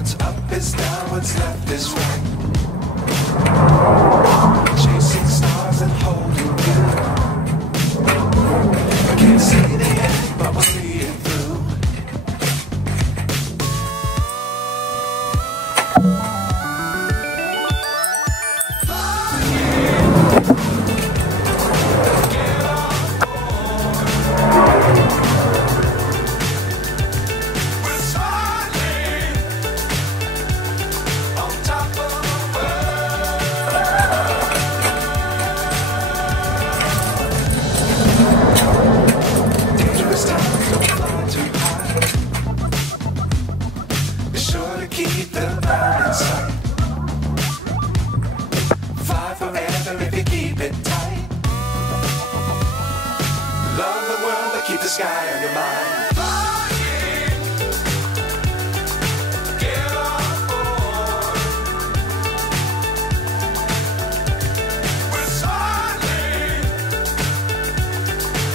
What's up is down, what's left is right. Chasing stars and holding you. I can't see the end, but we'll see it through. Keep the sky on your mind. Flying, get on board. We're soaring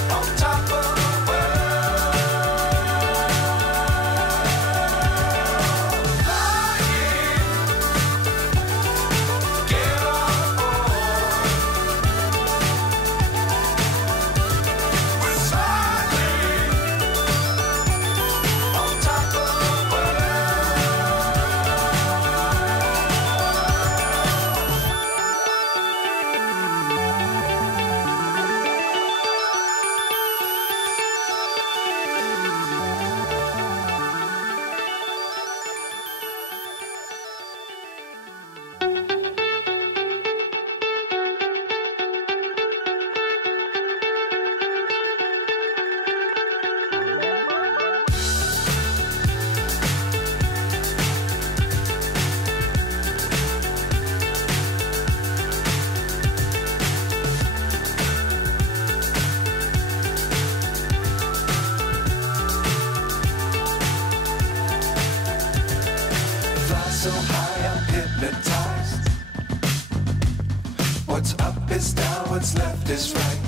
on top of the world. Flying, get on board. We're soaring on top of the world. Fly so high, I'm hypnotized. What's up is down, what's left is right.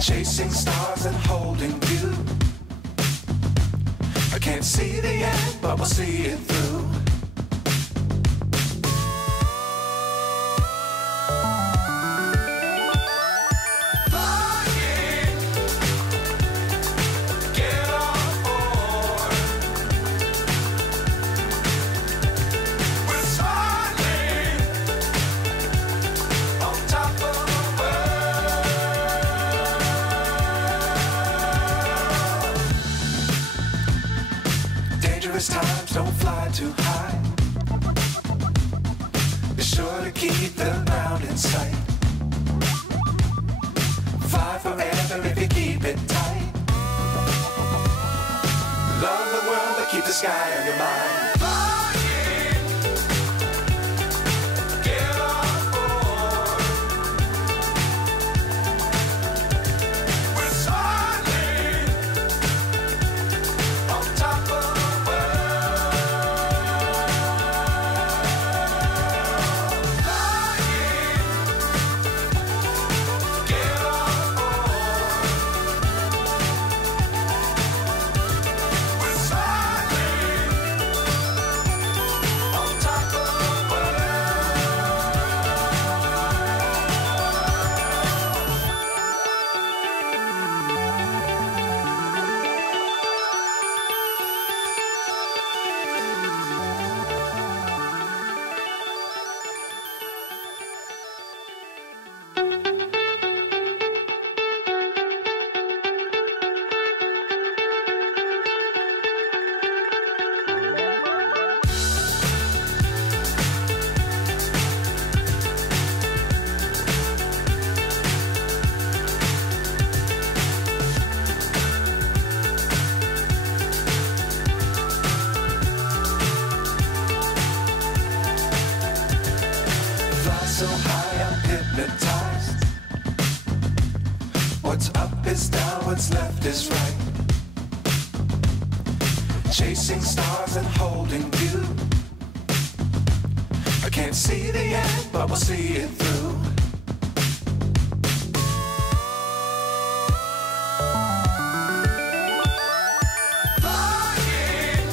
Chasing stars and holding you. I can't see the end, but we'll see it through. Flying, get on board. We're soaring on top of the world. Dangerous times, don't fly too high. Be sure to keep the ground in sight. Fly forever if you keep it tight. Love the world, but keep the sky on your mind. Flying, get on board. We're soaring on top of the world. Flying, get on board. We're soaring on top of the world. Fly so high, I'm hypnotized. What's up is down, what's left is right. Chasing stars and holding you. I can't see the end, but we'll see it through. Flying,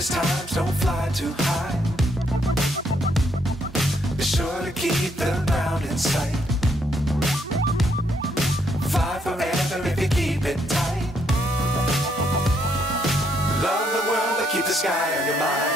Dangerous times, don't fly too high. Be sure to keep the ground in sight. Fly forever if you keep it tight. Love the world, but keep the sky on your mind.